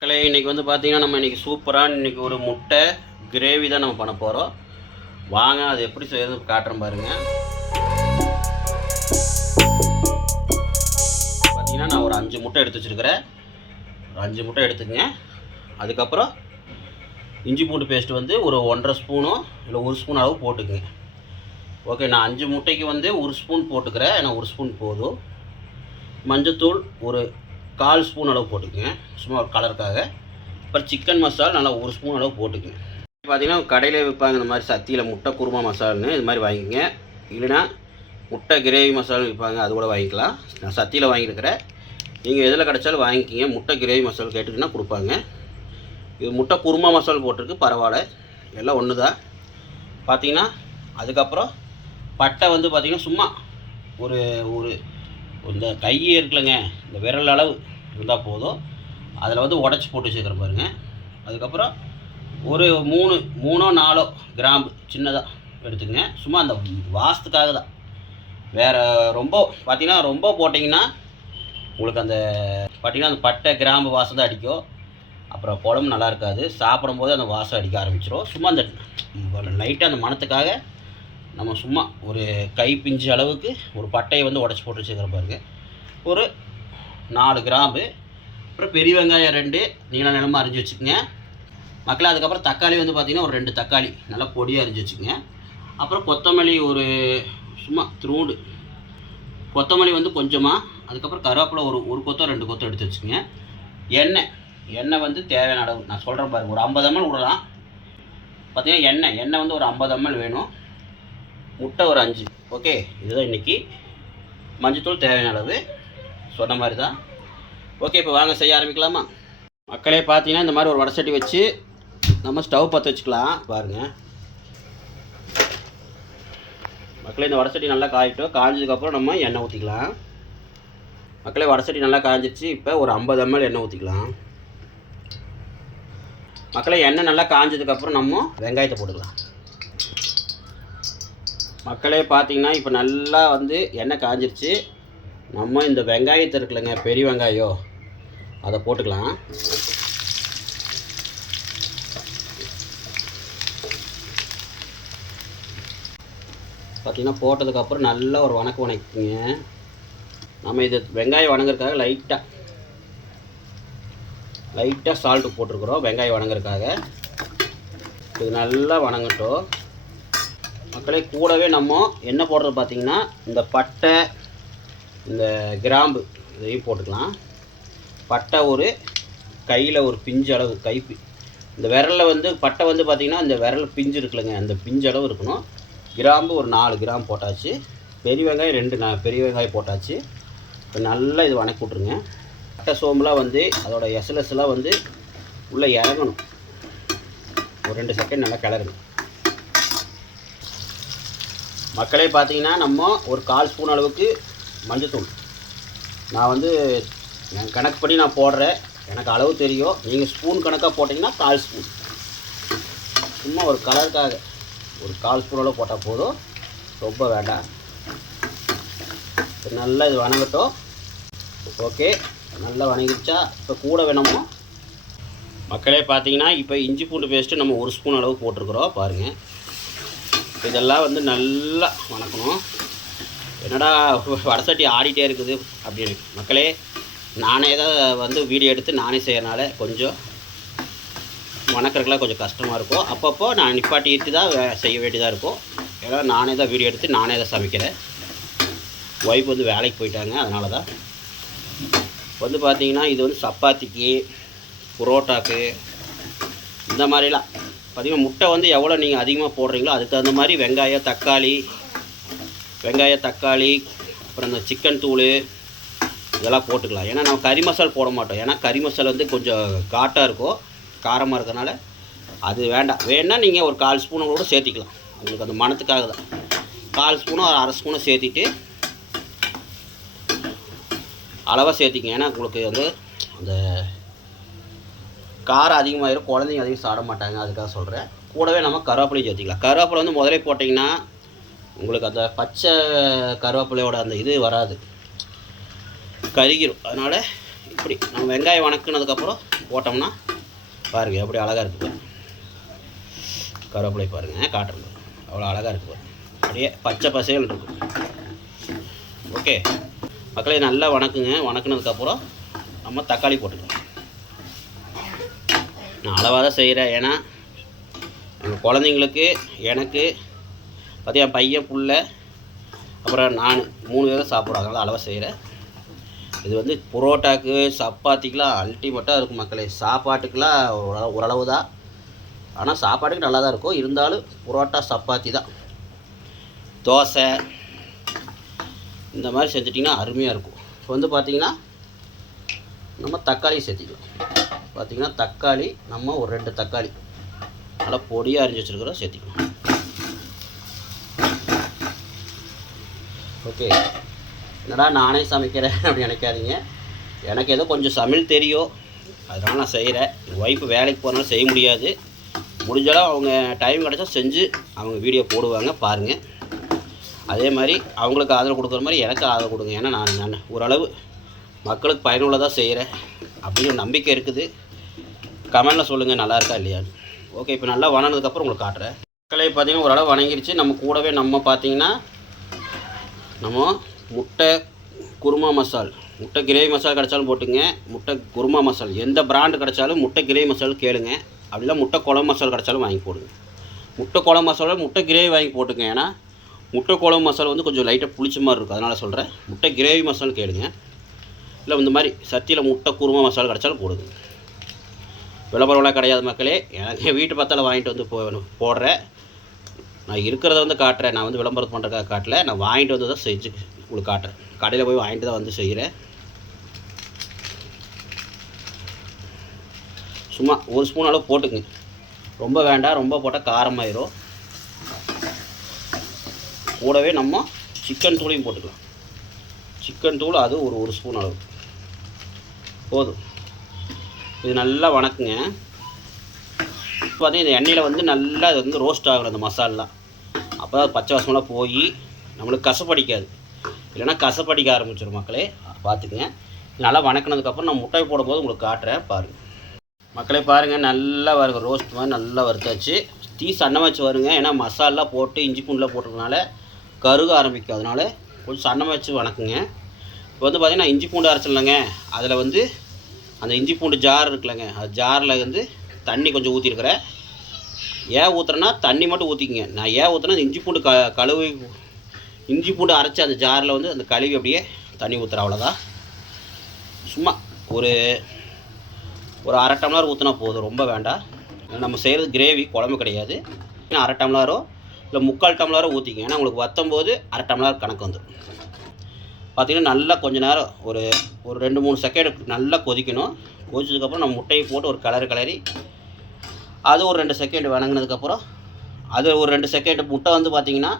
மக்களே இன்றைக்கி வந்து பார்த்திங்கன்னா நம்ம இன்றைக்கி சூப்பராக இன்றைக்கி ஒரு முட்டை கிரேவி தான் நம்ம பண்ண போகிறோம். வாங்க அது எப்படி செய்யறது காட்டுறேன் பாருங்கள். பார்த்திங்கன்னா நான் ஒரு 5 முட்டை எடுத்து வச்சுருக்கிறேன். 5 முட்டை எடுத்துக்கங்க. அதுக்கப்புறம் இஞ்சி பூண்டு பேஸ்ட்டு வந்து ஒரு 1.5 ஸ்பூனோ இல்லை 1 ஸ்பூன் அளவு போட்டுக்குங்க. ஓகே, நான் 5 முட்டைக்கு வந்து 1 ஸ்பூன் போட்டுக்கிறேன். ஏன்னா 1 ஸ்பூன் போதும். மஞ்சத்தூள் ஒரு 1/4 ஸ்பூன் அளவு போட்டுக்குங்க, சும்மா ஒரு கலருக்காக. அப்புறம் சிக்கன் மசாலா நல்லா 1 ஸ்பூன் அளவு போட்டுக்குங்க. பார்த்தீங்கன்னா கடையில் விற்பாங்க இந்த மாதிரி சத்தியில் முட்டை குருமா மசாலான்னு, இது மாதிரி வாங்கிக்கங்க. இல்லைன்னா முட்டை கிரேவி மசாலா விற்பாங்க, அது கூட வாங்கிக்கலாம். நான் சத்தியில் வாங்கியிருக்கிறேன். நீங்கள் எதில் கிடச்சாலும் வாங்கிக்கிங்க. முட்டை கிரேவி மசாலா கேட்டுக்கிங்கன்னா கொடுப்பாங்க. இது முட்டை குருமா மசாலா போட்டிருக்கு, பரவாயில்ல, எல்லாம் ஒன்று தான். பார்த்தீங்கன்னா அதுக்கப்புறம் பட்டை வந்து பார்த்திங்கன்னா சும்மா ஒரு ஒரு இந்த கையே இருக்குல்லங்க, இந்த விரல் அளவு இருந்தால் போதும். அதில் வந்து உடச்சி போட்டு வச்சுக்கிறேன் பாருங்கள். அதுக்கப்புறம் ஒரு 3-4 கிராம்பு சின்னதாக எடுத்துக்கங்க. சும்மா அந்த வாசத்துக்காக தான், வேறு ரொம்ப பார்த்திங்கன்னா ரொம்ப போட்டிங்கன்னா உங்களுக்கு அந்த பார்த்திங்கன்னா அந்த பட்டை கிராம்பு வாசம் தான் அடிக்கும். அப்புறம் குழம்பு நல்லா இருக்காது, சாப்பிடும்போது அந்த வாசம் அடிக்க ஆரம்பிச்சிடும். சும்மா அந்த லைட்டாக அந்த மணத்துக்காக நம்ம சும்மா ஒரு கை பிஞ்சு அளவுக்கு ஒரு பட்டையை வந்து உடச்சி போட்டு வச்சுக்கிற பாருங்க. ஒரு 4 கிராம்பு, அப்புறம் பெரிய வெங்காயம் 2 நீளமாக அரிஞ்சு வச்சுக்கோங்க மக்களே. அதுக்கப்புறம் தக்காளி வந்து பார்த்திங்கன்னா ஒரு 2 தக்காளி நல்லா பொடியாக அரிஞ்சு வச்சுக்கோங்க. அப்புறம் கொத்தமல்லி ஒரு சும்மா த்ரூண்டு கொத்தமல்லி வந்து கொஞ்சமாக. அதுக்கப்புறம் கருவேப்பிலை ஒரு கொத்தோ 2 கொத்தோ எடுத்து வச்சுக்கோங்க. எண்ணெய் வந்து தேவையான அளவு நான் சொல்கிறேன் பாருங்கள். ஒரு 50 ml விடலாம். பார்த்திங்கன்னா எண்ணெய் வந்து ஒரு 50 ml வேணும். முட்டை ஒரு 5. ஓகே, இதுதான் இன்றைக்கி. மஞ்சத்தூள் தேவையான அளவு சொன்ன மாதிரி தான். ஓகே, இப்போ வாங்க செய்ய ஆரம்பிக்கலாமா மக்களே. பார்த்தீங்கன்னா இந்த மாதிரி ஒரு வடசட்டி வச்சு நம்ம ஸ்டவ் பற்ற வச்சுக்கலாம் பாருங்கள் மக்களே. இந்த வடசட்டி நல்லா காயிட்டோம். காய்ஞ்சதுக்கப்புறம் நம்ம எண்ணெய் ஊற்றிக்கலாம் மக்களே. வடசட்டி நல்லா காய்ஞ்சிருச்சு. இப்போ ஒரு 50 ml எண்ணெய் ஊற்றிக்கலாம் மக்களே. எண்ணெய் நல்லா காய்ஞ்சதுக்கப்புறம் நம்ம வெங்காயத்தை போட்டுக்கலாம் மக்களே. பார்த்தீங்கன்னா இப்போ நல்லா வந்து எண்ணெய் காய்ஞ்சிருச்சு. நம்ம இந்த வெங்காயத்தை இருக்குல்லங்க, பெரிய வெங்காயம், அதை போட்டுக்கலாம். பார்த்தீங்கன்னா போட்டதுக்கப்புறம் நல்லா ஒரு வணக்குங்க. நம்ம இது வெங்காயம் வணங்குறதுக்காக லைட்டாக சால்ட்டு போட்டிருக்குறோம். வெங்காயம் வணங்குறதுக்காக இது நல்லா வணங்கட்டும் மக்களே. கூடவே நம்ம என்ன போடுறது பார்த்திங்கன்னா இந்த பட்டை, இந்த கிராம்பு இதையும் போட்டுக்கலாம். பட்டை ஒரு கையில் ஒரு பிஞ்சு அளவு, இந்த விரலில் வந்து பட்டை வந்து பார்த்திங்கன்னா இந்த விரல் பிஞ்சு இருக்குல்லங்க, அந்த பிஞ்சு அளவு இருக்கணும். கிராம்பு ஒரு 4 கிராம் போட்டாச்சு. பெரிய வெங்காயம் 2 பெரிய வெங்காயம் போட்டாச்சு. இப்போ நல்லா இது வணக்கி விட்ருங்க. பட்டை சோம்புலாம் வந்து அதோட எஸ்எல்எஸ்லாம் வந்து உள்ளே இறங்கணும். ஒரு 2 செகண்ட் நல்லா கிளறுங்க மக்களே. பார்த்தீங்கன்னா நம்ம ஒரு 1/4 ஸ்பூன் அளவுக்கு மஞ்சத்தூள், நான் வந்து என் கணக்கு படி நான் போடுறேன், எனக்கு அளவு தெரியும். நீங்கள் ஸ்பூன் கணக்காக போட்டிங்கன்னா 1/4 ஸ்பூன், சும்மா ஒரு கலருக்காக ஒரு 1/4 ஸ்பூன் அளவு போட்டால் போதும், ரொம்ப வேண்டாம். நல்லா இது வணங்கட்டும். ஓகே, நல்லா வணங்கிடுச்சா? இப்போ கூட வேணுமோ மக்களே. பார்த்தீங்கன்னா இப்போ இஞ்சி பூண்டு பேஸ்ட்டு நம்ம 1 ஸ்பூன் அளவு போட்டிருக்குறோம் பாருங்கள். இதெல்லாம் வந்து நல்லா வணக்கணும். என்னடா வடசட்டி ஆடிட்டே இருக்குது அப்படின்னு மக்களே, நானே தான் வந்து வீடியோ எடுத்து நானே செய்கிறனால கொஞ்சம் வணக்கிறதுக்கெலாம் கொஞ்சம் கஷ்டமாக இருக்கும். அப்பப்போ நான் நிப்பாட்டி தான் செய்ய வேண்டியதாக இருக்கும். ஏன்னா நானே தான் வீடியோ எடுத்து நானே தான் சமைக்கிறேன். ஒய்ஃப் வந்து வேலைக்கு போயிட்டாங்க, அதனால தான். வந்து பார்த்திங்கன்னா இது வந்து சப்பாத்திக்கு, புரோட்டாக்கு, இந்த மாதிரிலாம் பார்த்திங்கன்னா முட்டை வந்து எவ்வளோ நீங்கள் அதிகமாக போடுறீங்களோ அதுக்கு தகுந்த மாதிரி வெங்காயம் தக்காளி அப்புறம் இந்த சிக்கன் தூள் இதெல்லாம் போட்டுக்கலாம். ஏன்னா நம்ம கறி மசாலா போட மாட்டோம். ஏன்னா கறி மசாலா வந்து கொஞ்சம் காட்டாக இருக்கும், காரமாக இருக்கிறனால அது வேண்டாம். வேணால் நீங்கள் ஒரு 1/4 ஸ்பூனை கூட சேர்த்திக்கலாம். உங்களுக்கு அந்த மணத்துக்காக தான் 1/4 ஸ்பூனோ 1/2 ஸ்பூனை சேர்த்திட்டு அளவாக சேர்த்திங்க. ஏன்னா உங்களுக்கு வந்து அந்த காரம் அதிகமாகிடும், குழந்தைங்க அதிகம் சாப்பிட மாட்டாங்க, அதுக்காக சொல்கிறேன். கூடவே நம்ம கருவேப்பிலையும் சேர்த்திக்கலாம். கருவேப்பிலை வந்து முதலே போட்டிங்கன்னா உங்களுக்கு அந்த பச்சை கருவேப்பிலையோட அந்த இது வராது, கருகிரும். அதனால் இப்படி நம்ம வெங்காயம் வணக்கினதுக்கப்புறம் போட்டோம்னா பாருங்கள் எப்படி அழகாக இருக்குது. கருவேப்பிலை பாருங்கள் காட்டுறது அவ்வளோ அழகாக இருக்குது. அப்படியே பச்சை பசேல் இருக்கும். ஓகே மக்களே, நல்லா வணக்குங்க. வணக்குனதுக்கப்புறம் நம்ம தக்காளி போட்டுக்கலாம். நான் அளவாக தான் செய்கிறேன். ஏன்னா எங்கள் குழந்தைங்களுக்கு, எனக்கு பார்த்தீங்க பையன் புள்ள அப்புறம் நான் 3 பேரும் சாப்பிட்றோம். அதனால் அளவாக செய்கிறேன். இது வந்து புரோட்டாக்கு சப்பாத்திக்கெலாம் அல்டிமேட்டாக இருக்கும் மக்களே. சாப்பாட்டுக்கெலாம் ஓரளவு தான், ஆனால் சாப்பாட்டுக்கு நல்லா தான் இருக்கும். இருந்தாலும் புரோட்டா சப்பாத்தி தான், தோசை இந்த மாதிரி செஞ்சிட்டிங்கன்னா அருமையாக இருக்கும். இப்போ வந்து பார்த்திங்கன்னா நம்ம தக்காளி சேர்த்திக்கலாம். பார்த்திங்கன்னா தக்காளி நம்ம ஒரு 2 தக்காளி நல்லா பொடியாக அரிஞ்சு வச்சுருக்கிறோம் சேர்த்திக்கலாம். ஓகே, என்னடா நானே சமைக்கிறேன் அப்படின்னு நினைக்காதீங்க. எனக்கு ஏதோ கொஞ்சம் சமையல் தெரியும், அதனால் நான் செய்கிறேன். என் ஒய்ஃபு வேலைக்கு போகிறனால செய்ய முடியாது. முடிஞ்சாலும் அவங்க டைம் கிடச்சா செஞ்சு அவங்க வீடியோ போடுவாங்க, பாருங்கள். அதே மாதிரி அவங்களுக்கு ஆதரவு கொடுக்குற மாதிரி எனக்கு ஆதரவு கொடுங்க. ஏன்னா நான் ஓரளவு மக்களுக்கு பயனுள்ளதாக செய்கிறேன் அப்படின்னு நம்பிக்கை இருக்குது. கமெண்டில் சொல்லுங்கள் நல்லா இருக்கா இல்லையான்னு. ஓகே, இப்போ நல்லா வணங்கினதுக்கப்புறம் உங்களுக்கு காட்டுறேன். மக்களை பார்த்திங்கன்னா ஓரளவு வணங்கிருச்சு. நம்ம கூடவே நம்ம பார்த்திங்கன்னா நம்ம முட்டை குருமா மசால், முட்டை கிரேவி மசாலா கிடச்சாலும் போட்டுங்க. முட்டை குருமா மசால் எந்த பிராண்டு கிடச்சாலும் முட்டை கிரேவி மசாலா கேளுங்க. அப்படிலாம் முட்டை குழம்பு மசாலா கிடச்சாலும் வாங்கி போடுங்க. முட்டை குழம்பு மசாலா முட்டை கிரேவி வாங்கி போட்டுங்க. ஏன்னா முட்டை குழம்பு மசாலா வந்து கொஞ்சம் லைட்டாக புளிச்ச மாதிரி இருக்கும், அதனால் சொல்கிறேன். முட்டை கிரேவி மசாலா கேளுங்க. இல்லை இந்த மாதிரி சத்தியில் முட்டை குருமா மசாலா கிடச்சாலும் போடுங்க. விளம்பரம்லாம் கிடையாது மக்களே. எனக்கு வீட்டு பத்தால் வாங்கிட்டு வந்து போடுறேன். நான் இருக்கிறத வந்து காட்டுறேன். நான் வந்து விளம்பரம் பண்ணுறதுக்காக காட்டல, நான் வாங்கிட்டு வந்து தான் செஞ்சு உங்களுக்கு காட்டுறேன். கடையில் போய் வாங்கிட்டு தான் வந்து செய்கிறேன். சும்மா 1 ஸ்பூன் அளவு போட்டுக்குங்க. ரொம்ப வேண்டாம், ரொம்ப போட்டால் காரமாயிரும். கூடவே நம்ம சிக்கன் தூளையும் போட்டுக்கலாம். சிக்கன் தூள் அது ஒரு 1 ஸ்பூன் அளவு போதும். இது நல்லா வணக்குங்க. பார்த்தீங்கன்னா இந்த எண்ணெயில் வந்து நல்லா இது வந்து ரோஸ்ட் ஆகணும் அந்த மசாலெலாம். அப்போ தான் பச்சை வாசமெல்லாம் போய் நம்மளுக்கு கசப்படிக்காது. இல்லைன்னா கசப்படிக்க ஆரம்பிச்சிடும் மக்களே, பார்த்துக்குங்க. நல்லா வணக்கினதுக்கப்புறம் நான் முட்டை போடும்போது உங்களுக்கு காட்டுறேன், பாருங்கள் மக்களே. பாருங்கள் நல்லா வருங்க, ரோஸ்ட் மாதிரி நல்லா வறுத்தாச்சு. தீ சன்னமாக வச்சு வருங்க. ஏன்னா மசாலா போட்டு இஞ்சி பூண்டில் போட்டுறதுனால கருக ஆரம்பிக்கும். அதனால் கொஞ்சம் சன்னமாக வச்சு வணக்குங்க. இப்போ வந்து பார்த்திங்கன்னா இஞ்சி பூண்டு அரைச்சிடலங்க. அதில் வந்து அந்த இஞ்சி பூண்டு ஜார் இருக்குல்லங்க, அது ஜாரில் வந்து தண்ணி கொஞ்சம் ஊற்றிருக்கிறேன். ஏன் ஊற்றுறேன்னா தண்ணி மட்டும் ஊற்றிக்கிங்க. நான் ஏன் ஊற்றுறேன்னா இஞ்சி பூண்டு கழுவி இஞ்சி பூண்டு அரைச்சி அந்த ஜாரில் வந்து அந்த கழுவி அப்படியே தண்ணி ஊற்றுறேன், அவ்வளோதான். சும்மா ஒரு 1/2 டம்ளர் ஊற்றினா போதும், ரொம்ப வேண்டாம். நம்ம செய்கிறது கிரேவி, குழம்பு கிடையாது. 1/2 டம்ளரோ இல்லை 3/4 டம்ளரோ ஊற்றிங்க. ஏன்னா உங்களுக்கு வற்றும் போது 1/2 டம்ளர் கணக்கு வந்துடும். பார்த்திங்கன்னா நல்லா கொஞ்சம் நேரம் ஒரு 2-3 செகண்ட் நல்லா கொதிக்கணும். கொதிச்சதுக்கப்புறம் நம்ம முட்டையை போட்டு ஒரு கிளறி அது ஒரு 2 செகண்ட் வணங்கினதுக்கப்புறம் அது ஒரு 2 செகண்ட் முட்டை வந்து பார்த்திங்கன்னா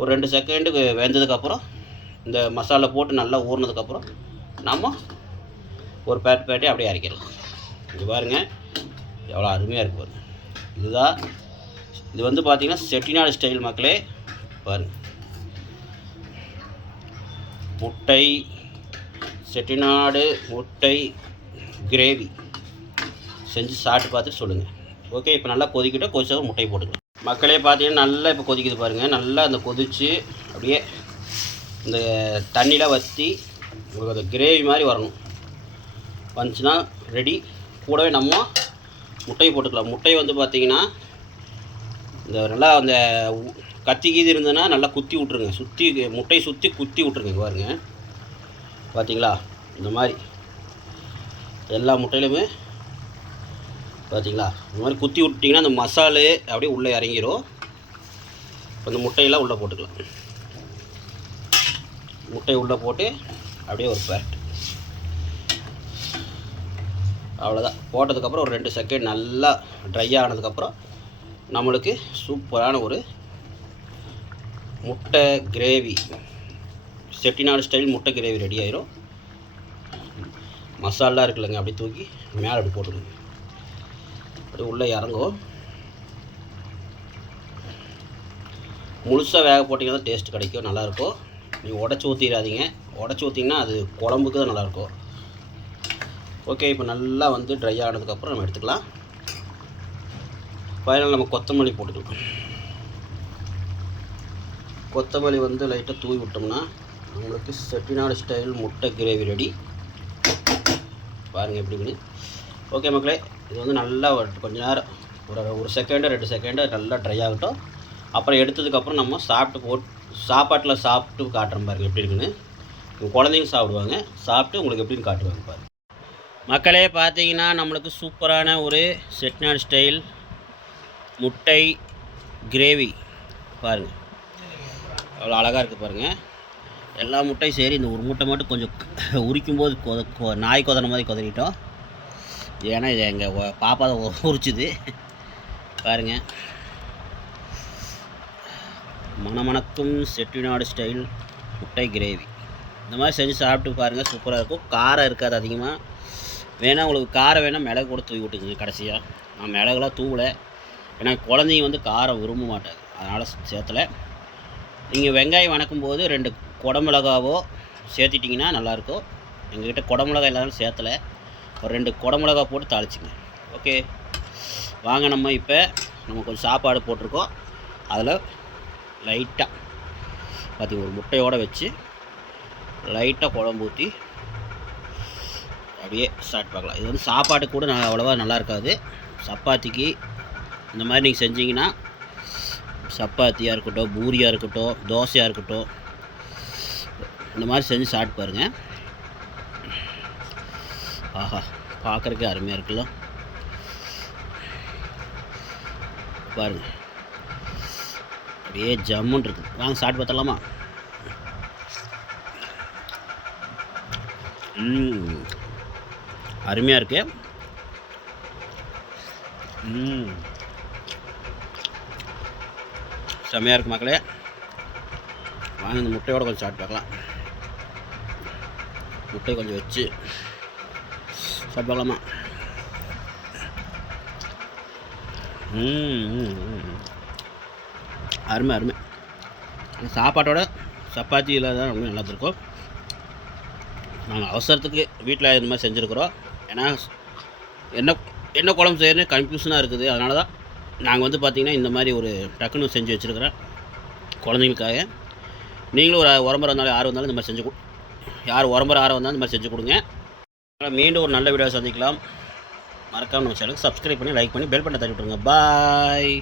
ஒரு 2 செகண்டுக்கு வெந்ததுக்கப்புறம் இந்த மசாலா போட்டு நல்லா ஊறினதுக்கப்புறம் நம்ம ஒரு பேட்டை அப்படியே அரைக்கிடலாம். இது பாருங்கள் எவ்வளோ அருமையாக இருக்குது பாருங்கள். இதுதான் இது வந்து பார்த்திங்கன்னா செட்டிநாடு ஸ்டைல் மக்களே. பாருங்கள், முட்டை செட்டிநாடு முட்டை கிரேவி செஞ்சு சாப்பிட்டு பார்த்துட்டு சொல்லுங்கள். ஓகே, இப்போ நல்லா கொதிக்கிட்டோம். கொதிச்சா முட்டையை போட்டுக்கலாம் மக்களே. பார்த்தீங்கன்னா நல்லா இப்போ கொதிக்குது பாருங்கள். நல்லா அந்த கொதித்து அப்படியே இந்த தண்ணியில் வற்றி உங்களுக்கு அந்த கிரேவி மாதிரி வரணும். வந்துச்சுன்னா ரெடி. கூடவே நம்ம முட்டையை போட்டுக்கலாம். முட்டையை வந்து பார்த்திங்கன்னா இந்த நல்லா அந்த கத்தி கீது இருந்ததுன்னா நல்லா குத்தி விட்ருங்க. முட்டையை சுற்றி குத்தி விட்ருங்க. பாருங்க, பார்த்தீங்களா? இந்த மாதிரி எல்லா முட்டையிலுமே பார்த்தீங்களா இந்த மாதிரி குத்தி விட்டிங்கன்னா அந்த மசாலு அப்படியே உள்ளே இறங்கிடும். இப்போ இந்த முட்டையெல்லாம் உள்ளே போட்டுக்கலாம். முட்டையை உள்ளே போட்டு அப்படியே ஒரு பேட், அவ்வளோதான். போட்டதுக்கப்புறம் ஒரு 2 செகண்ட் நல்லா ட்ரை ஆனதுக்கப்புறம் நம்மளுக்கு சூப்பரான ஒரு முட்டை கிரேவி, செட்டிநாடு ஸ்டைல் முட்டை கிரேவி ரெடி ஆயிரும். மசாலா இருக்குல்லங்க, அப்படி தூக்கி மேலே அப்படி போட்டுருங்க. அப்படி உள்ளே இறங்கும். முழுசாக வேக போட்டிங்கன்னா தான் டேஸ்ட் கிடைக்கும், நல்லாயிருக்கும். நீங்கள் உடச்சி ஊற்றிடாதீங்க. உடச்சி ஊற்றிங்கன்னா அது குழம்புக்கு தான் நல்லாயிருக்கும். ஓகே, இப்போ நல்லா வந்து ட்ரை ஆனதுக்கப்புறம் நம்ம எடுத்துக்கலாம். ஃபைனல் நம்ம கொத்தமல்லி போட்டுக்கலாம். கொத்தமல்லி வந்து லைட்டாக தூவி விட்டோம்னா நம்மளுக்கு செட்டிநாடு ஸ்டைல் முட்டை கிரேவி ரெடி. பாருங்கள் எப்படின்னு. ஓகே மக்களே, இது வந்து நல்லா கொஞ்ச நேரம் ஒரு செகண்டு 2 செகண்டு நல்லா ட்ரை ஆகட்டும். அப்புறம் எடுத்ததுக்கப்புறம் நம்ம சாப்பாட்டில் சாப்பிட்டு காட்டுறோம் பாருங்கள் எப்படி இருக்குன்னு. குழந்தைங்க சாப்பிடுவாங்க, சாப்பிட்டு உங்களுக்கு எப்படின்னு காட்டுவாங்க பாருங்கள். மக்களே பார்த்தீங்கன்னா நம்மளுக்கு சூப்பரான ஒரு செட்டிநாடு ஸ்டைல் முட்டை கிரேவி பாருங்கள், அவ்வளோ அழகாக இருக்குது பாருங்கள். எல்லா முட்டையும் சரி, இந்த ஒரு முட்டை மட்டும் கொஞ்சம் உரிக்கும்போது நாய் கொதற மாதிரி கொதறிட்டோம். ஏன்னா இது எங்கள் பாப்பா தான் உரிச்சுது பாருங்கள். மணமணக்கும் செட்டிநாடு ஸ்டைல் முட்டை கிரேவி இந்த மாதிரி செஞ்சு சாப்பிட்டு பாருங்கள், சூப்பராக இருக்கும். காரம் இருக்காது அதிகமாக. வேணால் உங்களுக்கு காரம் வேணால் மிளகு கூட தூவி விட்டுக்குங்க கடைசியாக. நான் மிளகுலாம் தூவலை, ஏன்னா குழந்தைங்க வந்து காரம் விரும்ப மாட்டாங்க, அதனால் சேர்த்தலை. நீங்கள் வெங்காயம் வணக்கும்போது 2 குடமிளகாவோ சேர்த்திட்டிங்கன்னா நல்லாயிருக்கும். எங்கள்கிட்ட குடமிளகா எல்லாரும் சேர்த்தலை, ஒரு 2 குடமிளகா போட்டு தாளிச்சிங்க. ஓகே வாங்க, நம்ம கொஞ்சம் சாப்பாடு போட்டிருக்கோம், அதில் லைட்டாக பார்த்திங்க ஒரு முட்டையோடு வச்சு லைட்டாக குழம்பு ஊற்றி அப்படியே ஸ்டார்ட் பார்க்கலாம். இது வந்து சாப்பாட்டு கூட அவ்வளோவா நல்லா இருக்காது. சப்பாத்திக்கு இந்த மாதிரி நீங்கள் செஞ்சிங்கன்னா, சப்பாத்தியாக இருக்கட்டும், பூரியாக இருக்கட்டும், தோசையாக இருக்கட்டும், இந்த மாதிரி செஞ்சு சாப்பிட்டு பாருங்கள். ஆஹா, பார்க்குறக்கே அருமையாக இருக்குல்ல பாருங்கள், அப்படியே ஜம்முன்னு இருக்குது. வாங்க சாப்பிட்டு பார்த்தலாமா? அருமையாக இருக்கு. செம்மையாக இருக்குது மக்களே. வாங்க இந்த முட்டையோட கொஞ்சம் சாப்பிட்டு பார்க்கலாம். முட்டை கொஞ்சம் வச்சு சாப்பிட்டு பார்க்கலாமா? அருமை அருமை. சாப்பாட்டோட சப்பாத்தியில் தான் ரொம்ப நல்லா இருக்கும். நாங்கள் அவசரத்துக்கு வீட்டில் இந்த மாதிரி செஞ்சுருக்குறோம். ஏன்னா என்ன குழம்பு செய்யணும்னு கன்ஃபியூஷனாக இருக்குது. அதனால தான் நாங்கள் வந்து பார்த்திங்கன்னா இந்த மாதிரி ஒரு டக்குன்னு செஞ்சு வச்சுருக்கிறேன் குழந்தைங்களுக்காக. நீங்களும் ஒரு உரம்பரை வந்தாலும் யார் வந்தாலும் இந்த மாதிரி யார் உரம்பரை ஆரம் வந்தாலும் இந்த மாதிரி செஞ்சு கொடுங்க. மீண்டும் ஒரு நல்ல வீடியோ சந்திக்கலாம். மறக்காமல் நம்ம சேனலுக்கு சப்ஸ்கிரைப் பண்ணி லைக் பண்ணி பெல் பட்டனை தட்டி விட்ருங்க. பாய்.